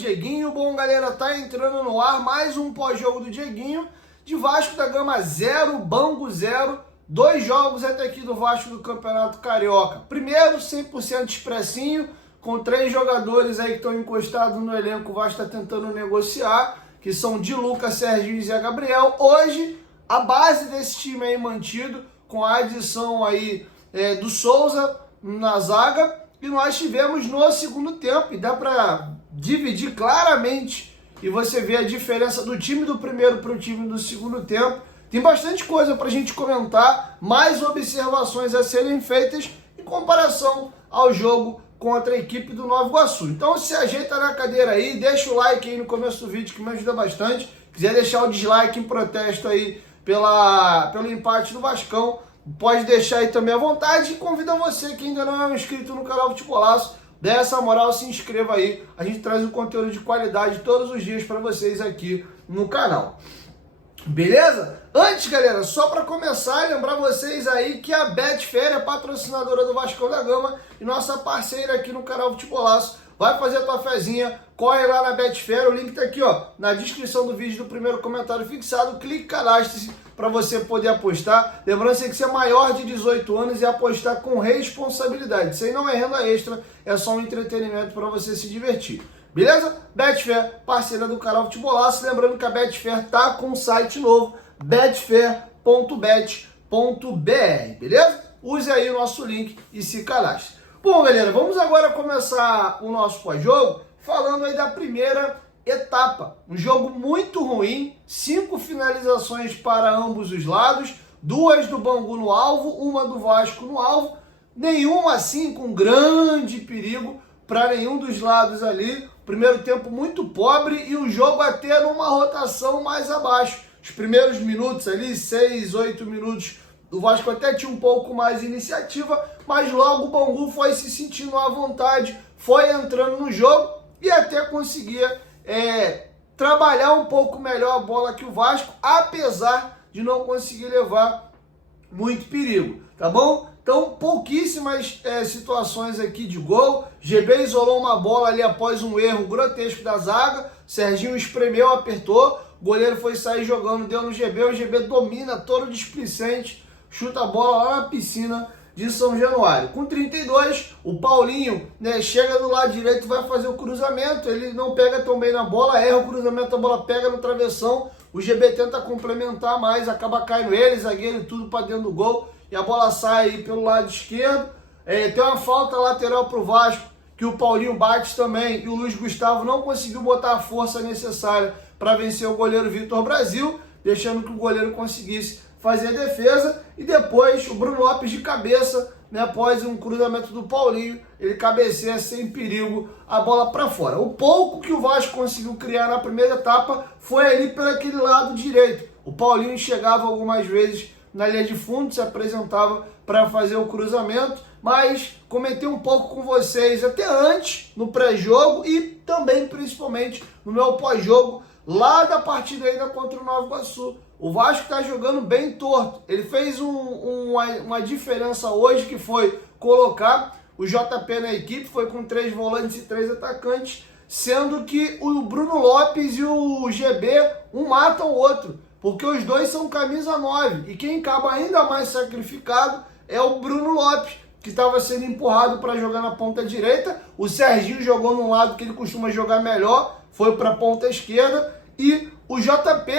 Dieguinho. Bom, galera, tá entrando no ar mais um pós-jogo do Dieguinho, de Vasco da Gama 0, Bangu 0, 2 jogos até aqui do Vasco do Campeonato Carioca. Primeiro, 100% expressinho, com 3 jogadores aí que estão encostados no elenco, o Vasco está tentando negociar, que são Di Lucas, Serginho e Zé Gabriel. Hoje, a base desse time aí mantido, com a adição aí do Souza na zaga, e nós tivemos no segundo tempo, e dá para dividir claramente, e você vê a diferença do time do primeiro para o time do segundo tempo. Tem bastante coisa para a gente comentar, mais observações a serem feitas em comparação ao jogo contra a equipe do Nova Iguaçu. Então se ajeita na cadeira aí, deixa o like aí no começo do vídeo que me ajuda bastante. Quiser deixar o dislike em protesto aí pelo empate do Vascão, pode deixar aí também à vontade. E convido você que ainda não é inscrito no canal Futebolaço, dê essa moral, se inscreva aí. A gente traz um conteúdo de qualidade todos os dias para vocês aqui no canal. Beleza? Antes, galera, só para começar, lembrar vocês aí que a Betfair é patrocinadora do Vascão da Gama e nossa parceira aqui no canal Futebolaço. Vai fazer a tua fezinha, corre lá na Betfair, o link tá aqui, ó, na descrição do vídeo, do primeiro comentário fixado. Clique, cadastre-se para você poder apostar. Lembrando que você é maior de 18 anos e apostar com responsabilidade. Isso aí não é renda extra, é só um entretenimento para você se divertir. Beleza? Betfair, parceira do canal Futebolaço. Lembrando que a Betfair tá com um site novo, betfair.bet.br, beleza? Use aí o nosso link e se cadastre. Bom, galera, vamos agora começar o nosso pós-jogo falando aí da primeira etapa. Um jogo muito ruim, 5 finalizações para ambos os lados, 2 do Bangu no alvo, 1 do Vasco no alvo, nenhuma assim com grande perigo para nenhum dos lados ali. Primeiro tempo muito pobre e o jogo até numa rotação mais abaixo. Os primeiros minutos ali, 6, 8 minutos, o Vasco até tinha um pouco mais de iniciativa, mas logo o Bangu foi se sentindo à vontade, foi entrando no jogo e até conseguia trabalhar um pouco melhor a bola que o Vasco, apesar de não conseguir levar muito perigo, tá bom? Então, pouquíssimas situações aqui de gol. GB isolou uma bola ali após um erro grotesco da zaga. Serginho espremeu, apertou. O goleiro foi sair jogando, deu no GB. O GB domina, todo displicente, chuta a bola lá na piscina de São Januário. Com 32, o Paulinho chega do lado direito, vai fazer o cruzamento. Ele não pega tão bem na bola, erra o cruzamento, a bola pega no travessão. O GB tenta complementar mais, acaba caindo ele, zagueiro e tudo para dentro do gol. E a bola sai aí pelo lado esquerdo. Tem uma falta lateral para o Vasco, que o Paulinho bate também. E o Luiz Gustavo não conseguiu botar a força necessária para vencer o goleiro Vitor Brasil, deixando que o goleiro conseguisse fazer a defesa. E depois o Bruno Lopes de cabeça, após um cruzamento do Paulinho, ele cabeceia sem perigo a bola para fora. O pouco que o Vasco conseguiu criar na primeira etapa foi ali pelo aquele lado direito. O Paulinho chegava algumas vezes na linha de fundo, se apresentava para fazer o cruzamento, mas comentei um pouco com vocês até antes, no pré-jogo e também, principalmente, no meu pós-jogo, lá da partida ainda contra o Nova Iguaçu. O Vasco está jogando bem torto. Ele fez uma diferença hoje, que foi colocar o JP na equipe, foi com 3 volantes e 3 atacantes, sendo que o Bruno Lopes e o GB, um mata o outro, porque os dois são camisa 9, e quem acaba ainda mais sacrificado é o Bruno Lopes, que estava sendo empurrado para jogar na ponta direita. O Serginho jogou no lado que ele costuma jogar melhor, foi para a ponta esquerda, e o JP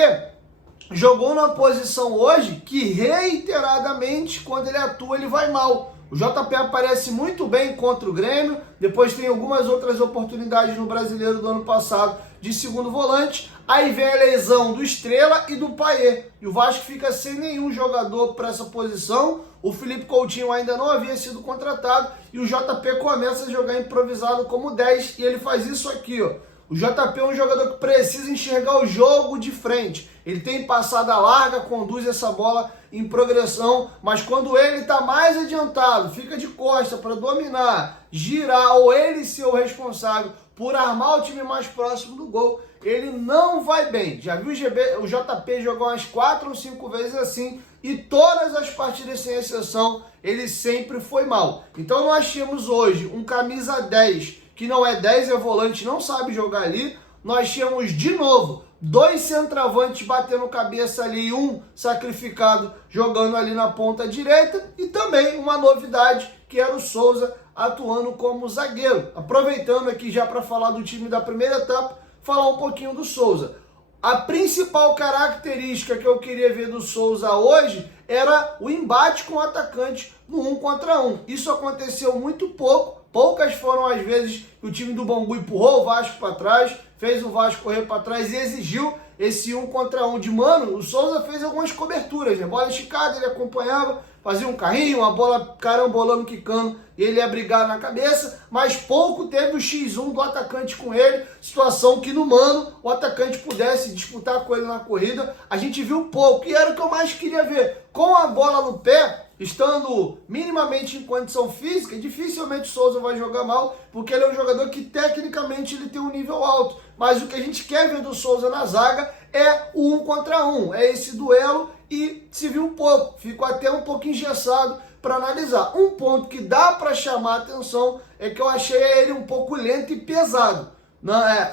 jogou numa posição hoje que reiteradamente, quando ele atua, ele vai mal. O JP aparece muito bem contra o Grêmio, depois tem algumas outras oportunidades no Brasileiro do ano passado de segundo volante. Aí vem a lesão do Estrela e do Payet, e o Vasco fica sem nenhum jogador para essa posição. O Felipe Coutinho ainda não havia sido contratado e o JP começa a jogar improvisado como 10, e ele faz isso aqui, ó. O JP é um jogador que precisa enxergar o jogo de frente. Ele tem passada larga, conduz essa bola em progressão, mas quando ele está mais adiantado, fica de costa para dominar, girar, ou ele ser o responsável por armar o time mais próximo do gol, ele não vai bem. Já viu o JP jogar umas 4 ou 5 vezes assim, e todas as partidas sem exceção, ele sempre foi mal. Então nós temos hoje um camisa 10 que não é 10, é volante, não sabe jogar ali. Nós tínhamos de novo 2 centroavantes batendo cabeça ali, um sacrificado jogando ali na ponta direita, e também uma novidade que era o Souza atuando como zagueiro. Aproveitando aqui já para falar do time da primeira etapa, falar um pouquinho do Souza. A principal característica que eu queria ver do Souza hoje era o embate com o atacante no 1 contra 1. Isso aconteceu muito pouco, poucas foram as vezes que o time do Bangu empurrou o Vasco para trás, fez o Vasco correr para trás e exigiu esse 1 contra 1 de mano. O Souza fez algumas coberturas, né? Bola esticada, ele acompanhava, fazia um carrinho, uma bola carambolando, quicando, e ele ia brigar na cabeça, mas pouco teve o X1 do atacante com ele, situação que no mano o atacante pudesse disputar com ele na corrida. A gente viu pouco, e era o que eu mais queria ver. Com a bola no pé, estando minimamente em condição física, dificilmente o Souza vai jogar mal, porque ele é um jogador que tecnicamente ele tem um nível alto. Mas o que a gente quer ver do Souza na zaga é o 1 contra 1, é esse duelo, e se viu um pouco, ficou até um pouco engessado para analisar. Um ponto que dá para chamar a atenção é que eu achei ele um pouco lento e pesado.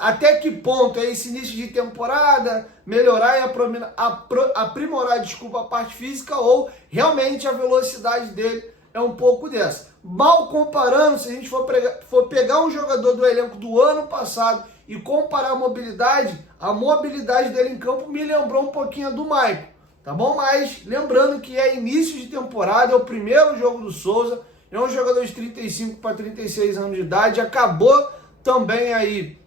Até que ponto é esse início de temporada, melhorar e aprimorar, a parte física, ou realmente a velocidade dele é um pouco dessa. Mal comparando, se a gente for pegar um jogador do elenco do ano passado e comparar a mobilidade dele em campo me lembrou um pouquinho do Maicon, tá bom? Mas lembrando que é início de temporada, é o primeiro jogo do Souza, é um jogador de 35 para 36 anos de idade, acabou também aí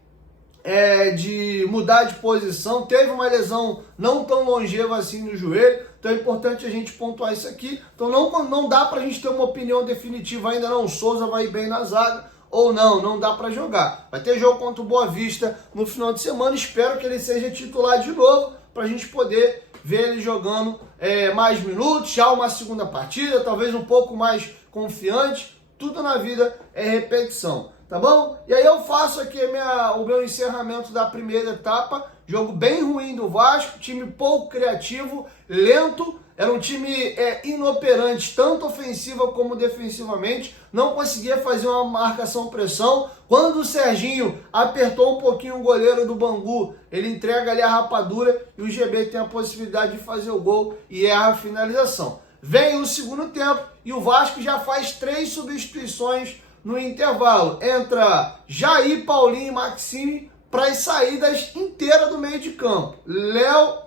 de mudar de posição, teve uma lesão não tão longeva assim no joelho, então é importante a gente pontuar isso aqui. Então não dá pra gente ter uma opinião definitiva ainda não, o Souza vai bem na zaga ou não dá pra jogar. Vai ter jogo contra o Boa Vista no final de semana, espero que ele seja titular de novo, pra gente poder ver ele jogando mais minutos, já uma segunda partida, talvez um pouco mais confiante. Tudo na vida é repetição, tá bom? E aí eu faço aqui o meu encerramento da primeira etapa. Jogo bem ruim do Vasco, time pouco criativo, lento, era um time inoperante, tanto ofensiva como defensivamente, não conseguia fazer uma marcação-pressão. Quando o Serginho apertou um pouquinho o goleiro do Bangu, ele entrega ali a rapadura e o GB tem a possibilidade de fazer o gol e erra a finalização. Vem o segundo tempo e o Vasco já faz 3 substituições no intervalo. Entra Jair, Paulinho e Maxime para as saídas inteiras do meio de campo. Léo,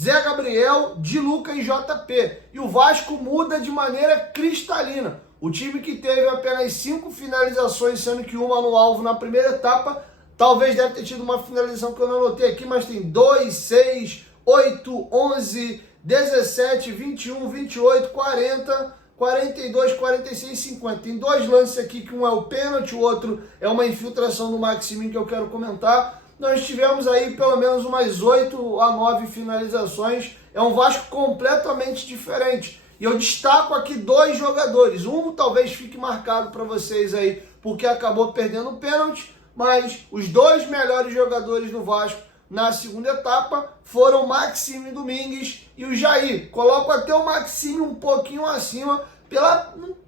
Zé Gabriel, Di Luca e JP. E o Vasco muda de maneira cristalina. O time que teve apenas 5 finalizações, sendo que uma no alvo na primeira etapa, talvez deve ter tido uma finalização que eu não anotei aqui, mas tem 2, 6, 8, 11, 17, 21, 28, 40, 42, 46, 50. Tem 2 lances aqui, que um é o pênalti, o outro é uma infiltração do Maximin que eu quero comentar. Nós tivemos aí pelo menos umas 8 a 9 finalizações. É um Vasco completamente diferente. E eu destaco aqui 2 jogadores. Um talvez fique marcado para vocês aí, porque acabou perdendo o pênalti, mas os 2 melhores jogadores do Vasco na segunda etapa foram o Maxime Domingues e o Jair. Coloco até o Maxime um pouquinho acima,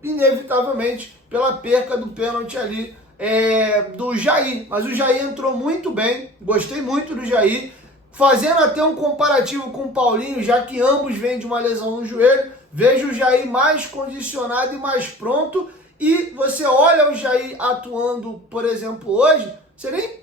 inevitavelmente, pela perca do pênalti ali do Jair. Mas o Jair entrou muito bem, gostei muito do Jair, fazendo até um comparativo com o Paulinho, já que ambos vêm de uma lesão no joelho. Vejo o Jair mais condicionado e mais pronto, e você olha o Jair atuando, por exemplo, hoje, você nem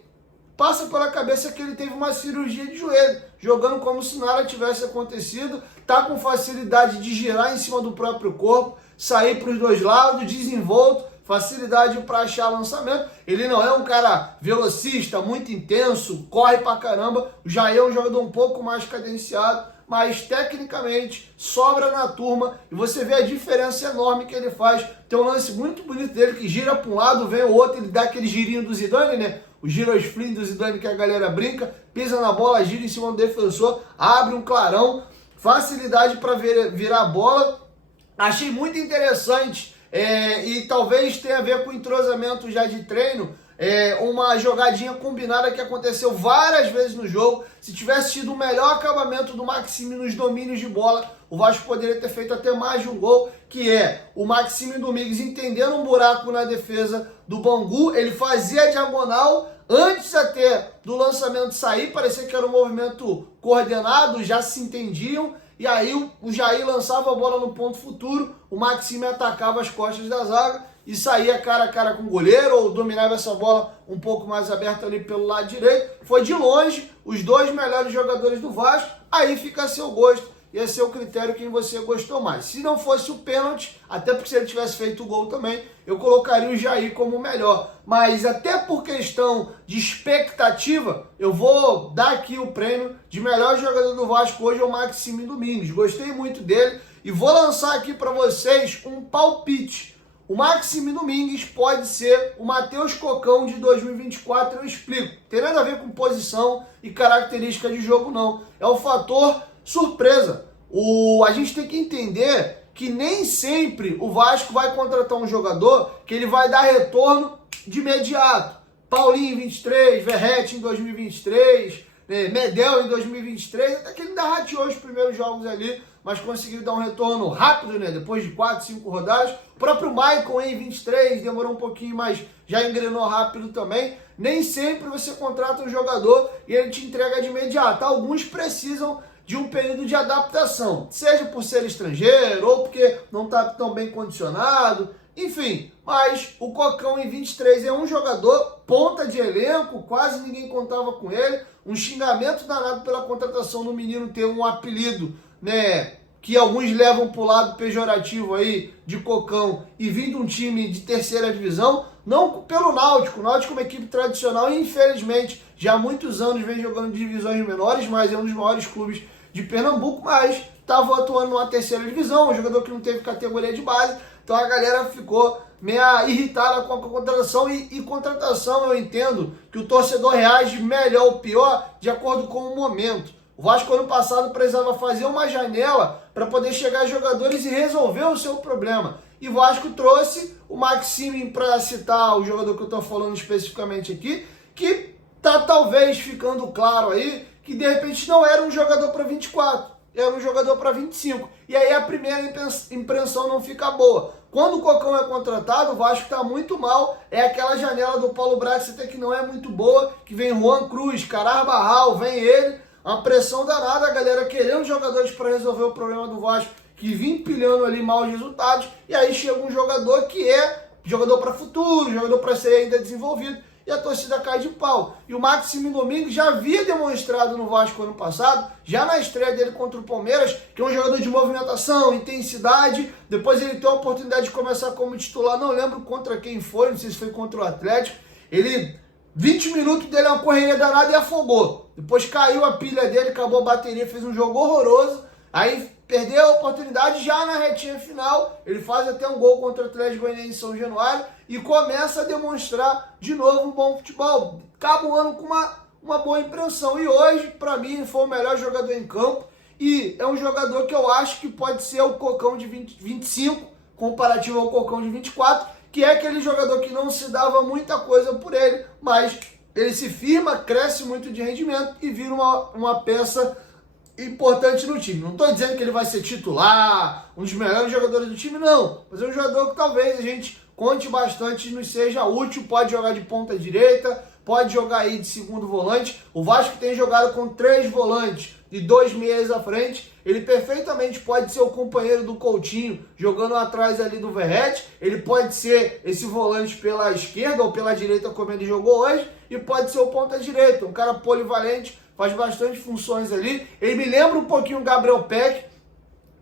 passa pela cabeça que ele teve uma cirurgia de joelho, jogando como se nada tivesse acontecido, tá com facilidade de girar em cima do próprio corpo, sair para os 2 lados, desenvolto, facilidade para achar lançamento. Ele não é um cara velocista, muito intenso, corre pra caramba. O Jair é um jogador um pouco mais cadenciado, mas tecnicamente sobra na turma, e você vê a diferença enorme que ele faz. Tem um lance muito bonito dele que gira para um lado, vem o outro, ele dá aquele girinho do Zidane, né? O girosflim do Zidane que a galera brinca, pisa na bola, gira em cima do defensor, abre um clarão, facilidade para virar a bola. Achei muito interessante, e talvez tenha a ver com o entrosamento já de treino, uma jogadinha combinada que aconteceu várias vezes no jogo. Se tivesse tido um melhor acabamento do Maxime nos domínios de bola, o Vasco poderia ter feito até mais de um gol, que é o Maxime Domingues entendendo um buraco na defesa do Bangu. Ele fazia a diagonal antes até do lançamento sair, parecia que era um movimento coordenado, já se entendiam, e aí o Jair lançava a bola no ponto futuro, o Maxime atacava as costas da zaga e saía cara a cara com o goleiro, ou dominava essa bola um pouco mais aberta ali pelo lado direito. Foi de longe os dois melhores jogadores do Vasco, aí fica a seu gosto. E esse é o critério quem você gostou mais. Se não fosse o pênalti, até porque se ele tivesse feito o gol também, eu colocaria o Jair como o melhor. Mas até por questão de expectativa, eu vou dar aqui o prêmio de melhor jogador do Vasco hoje ao Maxime Domingues. Gostei muito dele e vou lançar aqui para vocês um palpite. O Maxime Domingues pode ser o Matheus Cocão de 2024, eu explico. Tem nada a ver com posição e característica de jogo, não. É o fator surpresa. A gente tem que entender que nem sempre o Vasco vai contratar um jogador que ele vai dar retorno de imediato. Paulinho em 23, Verratti em 2023, Medel em 2023, até que ele ainda rateou os primeiros jogos ali, mas conseguiu dar um retorno rápido, né? Depois de 4, 5 rodadas. O próprio Maicon em 23 demorou um pouquinho, mas já engrenou rápido também. Nem sempre você contrata um jogador e ele te entrega de imediato. Alguns precisam de um período de adaptação, seja por ser estrangeiro ou porque não está tão bem condicionado, enfim. Mas o Cocão em 23 é um jogador ponta de elenco, quase ninguém contava com ele, um xingamento danado pela contratação do menino ter um apelido, né, que alguns levam para o lado pejorativo aí de Cocão e vir de um time de terceira divisão, não pelo Náutico. O Náutico é uma equipe tradicional e infelizmente já há muitos anos vem jogando de divisões menores, mas é um dos maiores clubes de Pernambuco, mas estava atuando numa terceira divisão, um jogador que não teve categoria de base, então a galera ficou meio irritada com a contratação, e contratação eu entendo que o torcedor reage melhor ou pior de acordo com o momento. O Vasco ano passado precisava fazer uma janela para poder chegar a jogadores e resolver o seu problema. E o Vasco trouxe o Maxime, para citar o jogador que eu estou falando especificamente aqui, que está talvez ficando claro aí que de repente não era um jogador para 24, era um jogador para 25. E aí a primeira impressão não fica boa. Quando o Cocão é contratado, o Vasco está muito mal. É aquela janela do Paulo Brax até que não é muito boa, que vem Juan Cruz, Carar Barral, vem ele, uma pressão danada, a galera querendo jogadores para resolver o problema do Vasco, que vinha empilhando ali maus resultados, e aí chega um jogador que é jogador para futuro, jogador para ser ainda desenvolvido, e a torcida cai de pau. E o Maxime Domingues já havia demonstrado no Vasco ano passado, já na estreia dele contra o Palmeiras, que é um jogador de movimentação, intensidade. Depois ele tem a oportunidade de começar como titular, não lembro contra quem foi, não sei se foi contra o Atlético. 20 minutos dele é uma correria danada e afogou. Depois caiu a pilha dele, acabou a bateria, fez um jogo horroroso. Aí perdeu a oportunidade já na retinha final. Ele faz até um gol contra o Atlético Goianiense em São Januário e começa a demonstrar de novo um bom futebol. Acaba o ano com uma boa impressão. E hoje, para mim, foi o melhor jogador em campo. E é um jogador que eu acho que pode ser o Cocão de 25, comparativo ao Cocão de 24, que é aquele jogador que não se dava muita coisa por ele, mas ele se firma, cresce muito de rendimento e vira uma peça importante no time. Não estou dizendo que ele vai ser titular, um dos melhores jogadores do time, não. Mas é um jogador que talvez a gente conte bastante, nos seja útil, pode jogar de ponta direita, pode jogar aí de segundo volante. O Vasco tem jogado com 3 volantes e 2 meias à frente. Ele perfeitamente pode ser o companheiro do Coutinho, jogando atrás ali do Verratti. Ele pode ser esse volante pela esquerda ou pela direita, como ele jogou hoje, e pode ser o ponta direita, um cara polivalente, faz bastante funções ali. Ele me lembra um pouquinho o Gabriel Peck,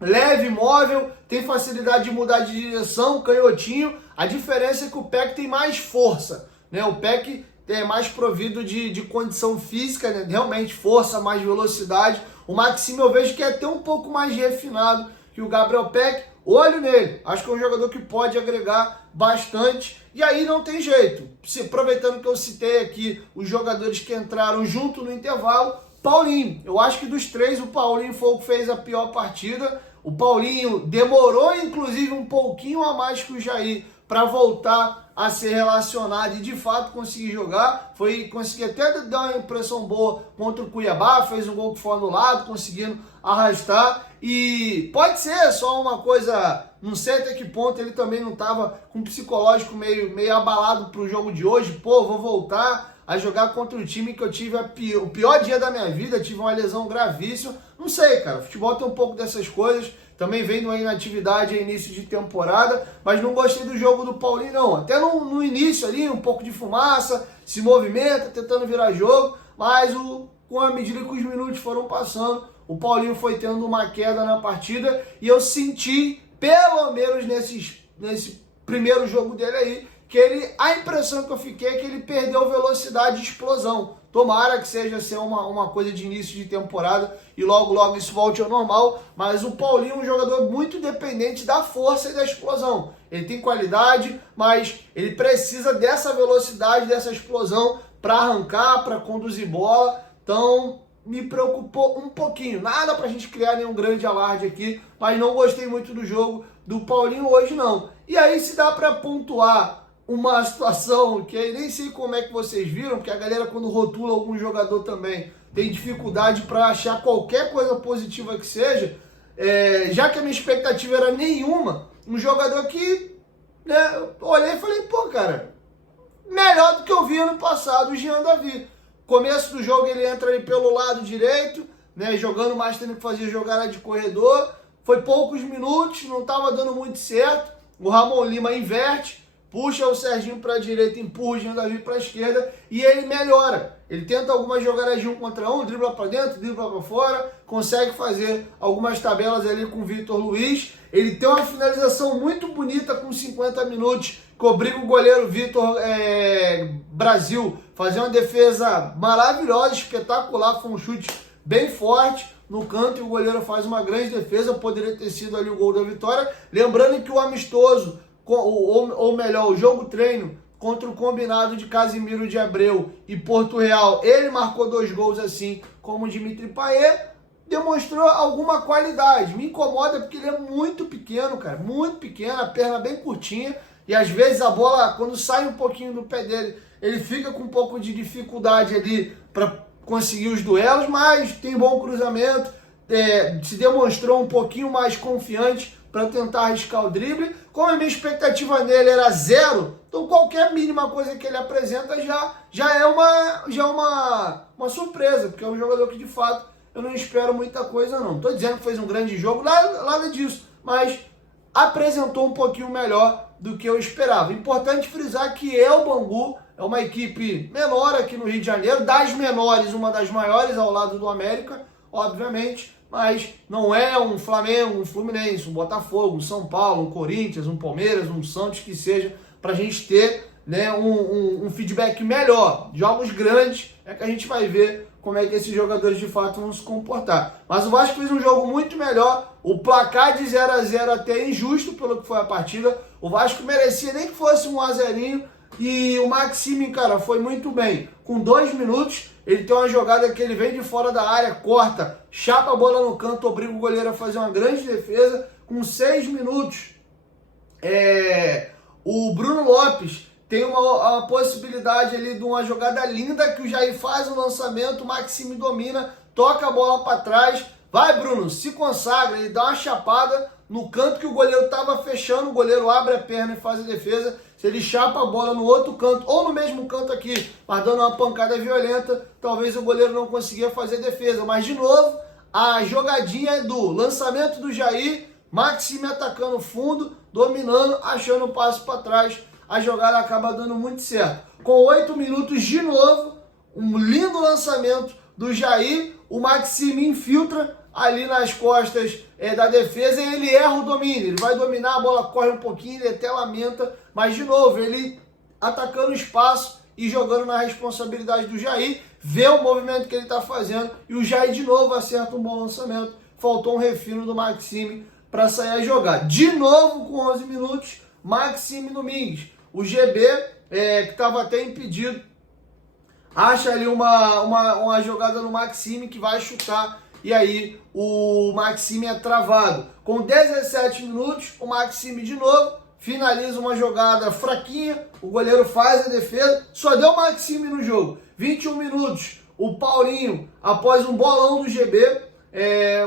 leve, móvel, tem facilidade de mudar de direção, canhotinho. A diferença é que o Peck tem mais força, né? O Peck é mais provido de condição física, né? Realmente força, mais velocidade. O Maxime eu vejo que é até um pouco mais refinado que o Gabriel Peck. Olho nele, acho que é um jogador que pode agregar bastante. E aí não tem jeito. Aproveitando que eu citei aqui os jogadores que entraram junto no intervalo, Paulinho. Eu acho que dos 3 o Paulinho foi o que fez a pior partida. O Paulinho demorou inclusive um pouquinho a mais que o Jair para voltar a ser relacionado e de fato conseguir jogar. Consegui até dar uma impressão boa contra o Cuiabá, fez um gol que foi anulado, conseguindo arrastar. E pode ser só uma coisa, não sei até que ponto ele também não estava com o psicológico meio abalado para o jogo de hoje. Pô, vou voltar a jogar contra o time que eu tive o pior dia da minha vida, tive uma lesão gravíssima. Não sei, cara, o futebol tem um pouco dessas coisas. Também vem de uma inatividade a início de temporada, mas não gostei do jogo do Paulinho, não. Até no início ali, um pouco de fumaça, se movimenta, tentando virar jogo, mas com a medida que os minutos foram passando, o Paulinho foi tendo uma queda na partida e eu senti, pelo menos nesse primeiro jogo dele aí, que a impressão que eu fiquei é que ele perdeu velocidade e explosão. Tomara que seja ser uma coisa de início de temporada e logo isso volte ao normal, mas o Paulinho é um jogador muito dependente da força e da explosão. Ele tem qualidade, mas ele precisa dessa velocidade, dessa explosão para arrancar, para conduzir bola. Então me preocupou um pouquinho. Nada para a gente criar nenhum grande alarde aqui, mas não gostei muito do jogo do Paulinho hoje não. E aí se dá para pontuar uma situação que eu nem sei como é que vocês viram, porque a galera quando rotula algum jogador também tem dificuldade para achar qualquer coisa positiva que seja, já que a minha expectativa era nenhuma, um jogador que, né, eu olhei e falei, pô, cara, melhor do que eu vi ano passado, o Jean Davi. Começo do jogo ele entra ali pelo lado direito, né, jogando mais, tendo que fazer jogada de corredor, foi poucos minutos, não estava dando muito certo, o Ramon Lima inverte, puxa o Serginho para a direita, empurra o Jean Davi para a esquerda e ele melhora. Ele tenta algumas jogadas de 1 contra 1, dribla para dentro, dribla para fora, consegue fazer algumas tabelas ali com o Vitor Luiz. Ele tem uma finalização muito bonita com 50 minutos, que obriga o goleiro Vitor Brasil a fazer uma defesa maravilhosa, espetacular, foi um chute bem forte no canto e o goleiro faz uma grande defesa, poderia ter sido ali o gol da vitória. Lembrando que o amistoso, ou melhor, o jogo treino contra o combinado de Casimiro de Abreu e Porto Real, ele marcou 2 gols assim como o Dimitri Payet, demonstrou alguma qualidade. Me incomoda porque ele é muito pequeno, cara, muito pequeno, a perna bem curtinha e às vezes a bola, quando sai um pouquinho do pé dele, ele fica com um pouco de dificuldade ali para conseguir os duelos, mas tem bom cruzamento, se demonstrou um pouquinho mais confiante para tentar arriscar o drible. Como a minha expectativa nele era 0, então qualquer mínima coisa que ele apresenta já é uma surpresa, porque é um jogador que de fato eu não espero muita coisa não. Estou dizendo que fez um grande jogo, nada disso, mas apresentou um pouquinho melhor do que eu esperava. Importante frisar que o Bangu é uma equipe menor aqui no Rio de Janeiro, das menores, uma das maiores ao lado do América, obviamente, mas não é um Flamengo, um Fluminense, um Botafogo, um São Paulo, um Corinthians, um Palmeiras, um Santos, que seja, para a gente ter, né, um feedback melhor. Jogos grandes é que a gente vai ver como é que esses jogadores de fato vão se comportar. Mas o Vasco fez um jogo muito melhor, o placar de 0-0 até é injusto pelo que foi a partida, o Vasco merecia nem que fosse um 1-0, e o Maxime, cara, foi muito bem. Com 2 minutos, ele tem uma jogada que ele vem de fora da área, corta, chapa a bola no canto, obriga o goleiro a fazer uma grande defesa. Com 6 minutos, o Bruno Lopes tem uma possibilidade ali de uma jogada linda que o Jair faz o lançamento, o Maxime domina, toca a bola para trás. Vai, Bruno, se consagra, ele dá uma chapada no canto que o goleiro estava fechando, o goleiro abre a perna e faz a defesa. Se ele chapa a bola no outro canto, ou no mesmo canto aqui, mas dando uma pancada violenta, talvez o goleiro não conseguia fazer defesa. Mas, de novo, a jogadinha do lançamento do Jair, Maxime atacando fundo, dominando, achando o passo para trás, a jogada acaba dando muito certo. Com 8 minutos, de novo, um lindo lançamento do Jair, o Maxime infiltra ali nas costas da defesa e ele erra o domínio. Ele vai dominar, a bola corre um pouquinho, ele até lamenta, mas de novo, ele atacando o espaço e jogando na responsabilidade do Jair, vê o movimento que ele está fazendo e o Jair de novo acerta um bom lançamento. Faltou um refino do Maxime para sair a jogar. De novo, com 11 minutos, Maxime Domingues. O GB, que estava até impedido, acha ali uma jogada no Maxime que vai chutar e aí o Maxime é travado. Com 17 minutos, o Maxime de novo finaliza uma jogada fraquinha, o goleiro faz a defesa, só deu Maxime no jogo. 21 minutos, o Paulinho, após um bolão do GB,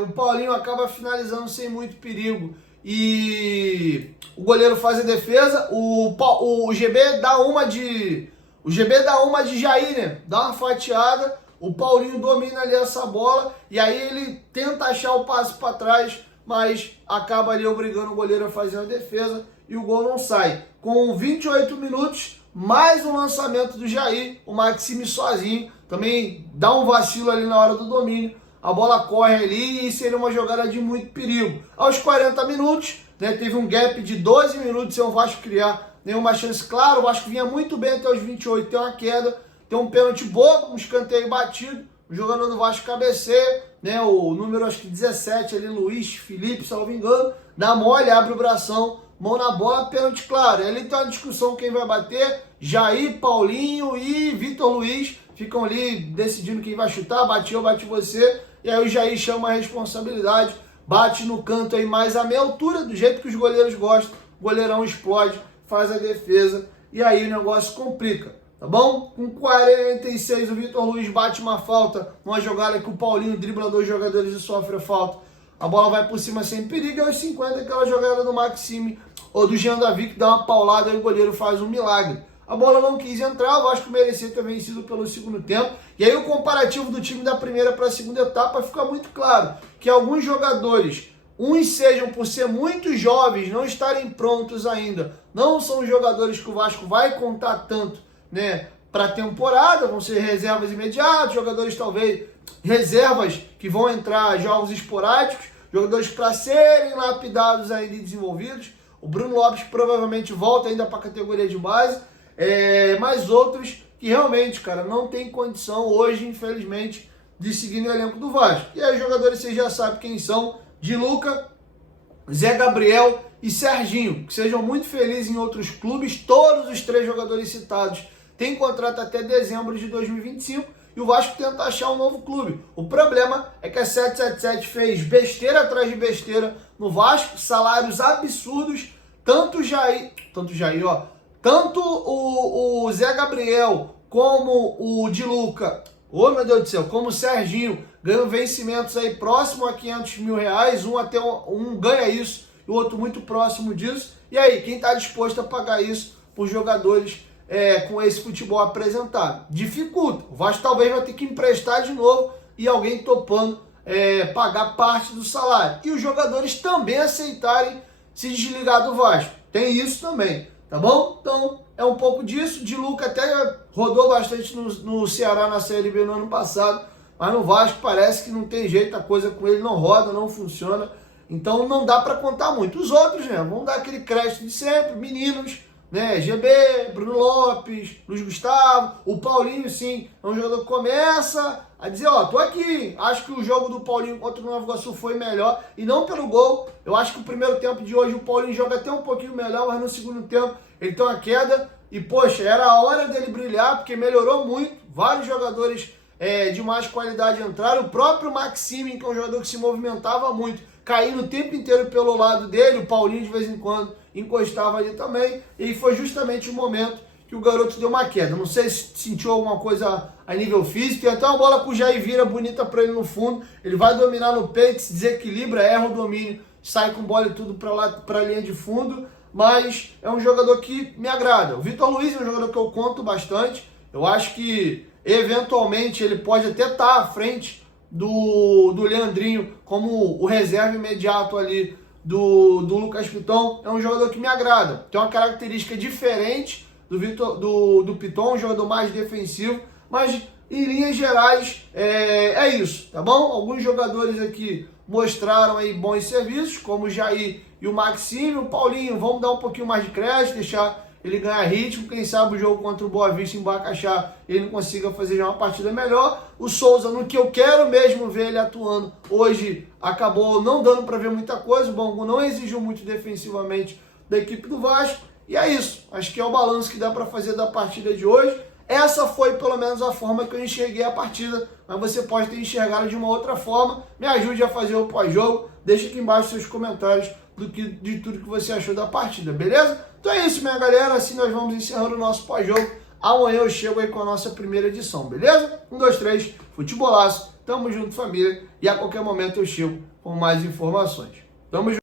o Paulinho acaba finalizando sem muito perigo e o goleiro faz a defesa, o GB dá uma de Jair, né? Dá uma fatiada, o Paulinho domina ali essa bola e aí ele tenta achar o passe para trás, mas acaba ali obrigando o goleiro a fazer a defesa e o gol não sai. Com 28 minutos, mais um lançamento do Jair, o Maxime sozinho, também dá um vacilo ali na hora do domínio, a bola corre ali e seria uma jogada de muito perigo. Aos 40 minutos, né, teve um gap de 12 minutos sem o Vasco criar nenhuma chance. Claro, o Vasco vinha muito bem até os 28, tem uma queda, tem um pênalti bobo, um escanteio batido, o jogador do Vasco cabeceia, né, o número acho que 17 ali, Luiz Felipe, se não me engano, dá mole, abre o bração, mão na bola, pênalti claro. Ali tem uma discussão quem vai bater, Jair, Paulinho e Vitor Luiz ficam ali decidindo quem vai chutar, bate eu, bate você, e aí o Jair chama a responsabilidade, bate no canto aí mais a meia altura, do jeito que os goleiros gostam, o goleirão explode, faz a defesa, e aí o negócio complica, tá bom? Com 46 o Vitor Luiz bate uma falta, numa jogada que o Paulinho dribla dois jogadores e sofre a falta, a bola vai por cima sem perigo, e aos 50 aquela jogada do Maxime, ou do Jean Davi, que dá uma paulada e o goleiro faz um milagre. A bola não quis entrar, o Vasco merecia ter vencido pelo segundo tempo. E aí o comparativo do time da primeira para a segunda etapa fica muito claro. Que alguns jogadores, uns sejam por ser muito jovens, não estarem prontos ainda, não são jogadores que o Vasco vai contar tanto, né, para a temporada, vão ser reservas imediatas, jogadores talvez reservas que vão entrar jogos esporádicos, jogadores para serem lapidados ainda e desenvolvidos. O Bruno Lopes provavelmente volta ainda para a categoria de base, mas outros que realmente, cara, não tem condição hoje, infelizmente, de seguir no elenco do Vasco. E aí os jogadores vocês já sabem quem são: Di Luca, Zé Gabriel e Serginho, que sejam muito felizes em outros clubes. Todos os três jogadores citados têm contrato até dezembro de 2025 e o Vasco tenta achar um novo clube. O problema é que a 777 fez besteira atrás de besteira no Vasco, salários absurdos, tanto o Zé Gabriel como o Di Luca, meu Deus do céu, como o Serginho, ganham vencimentos aí próximo a 500 mil reais, um ganha isso e o outro muito próximo disso. E aí, quem está disposto a pagar isso por jogadores com esse futebol apresentado? Dificulta. O Vasco talvez vai ter que emprestar de novo e alguém topando pagar parte do salário. E os jogadores também aceitarem se desligar do Vasco. Tem isso também, tá bom? Então, é um pouco disso. Di Luca até rodou bastante no Ceará na Série B no ano passado, mas no Vasco parece que não tem jeito, a coisa com ele não roda, não funciona. Então, não dá para contar muito. Os outros, né, vão dar aquele crédito de sempre, meninos, né, GB, Bruno Lopes, Luiz Gustavo, o Paulinho, sim, é um jogador que começa a dizer, tô aqui, acho que o jogo do Paulinho contra o Nova Iguaçu foi melhor, e não pelo gol. Eu acho que o primeiro tempo de hoje o Paulinho joga até um pouquinho melhor, mas no segundo tempo ele tem uma queda, e poxa, era a hora dele brilhar, porque melhorou muito, vários jogadores de mais qualidade entraram, o próprio Maxime, que é um jogador que se movimentava muito, caindo o tempo inteiro pelo lado dele, o Paulinho de vez em quando encostava ali também, e foi justamente o momento que o garoto deu uma queda. Não sei se sentiu alguma coisa a nível físico, tem até uma bola com o Jair vira bonita para ele no fundo, ele vai dominar no peito, se desequilibra, erra o domínio, sai com bola e tudo para lá, para a linha de fundo, mas é um jogador que me agrada. O Vitor Luiz é um jogador que eu conto bastante, eu acho que eventualmente ele pode até estar à frente do Leandrinho como o reserva imediato ali do Lucas Piton. É um jogador que me agrada, tem uma característica diferente do Piton, um jogador mais defensivo, mas em linhas gerais é isso, tá bom? Alguns jogadores aqui mostraram aí bons serviços, como o Jair e o Maxime. O Paulinho, vamos dar um pouquinho mais de crédito, deixar ele ganhar ritmo, quem sabe o jogo contra o Boa Vista em Bacaxá ele não consiga fazer já uma partida melhor. O Souza, no que eu quero mesmo ver ele atuando, hoje acabou não dando para ver muita coisa, o Bangu não exigiu muito defensivamente da equipe do Vasco, e é isso, acho que é o balanço que dá para fazer da partida de hoje. Essa foi pelo menos a forma que eu enxerguei a partida, mas você pode ter enxergado de uma outra forma. Me ajude a fazer o pós-jogo, deixe aqui embaixo seus comentários de tudo que você achou da partida, beleza? Então é isso, minha galera, assim nós vamos encerrando o nosso pós-jogo. Amanhã eu chego aí com a nossa primeira edição, beleza? 1, 2, 3, futebolaço, tamo junto, família, e a qualquer momento eu chego com mais informações. Tamo junto.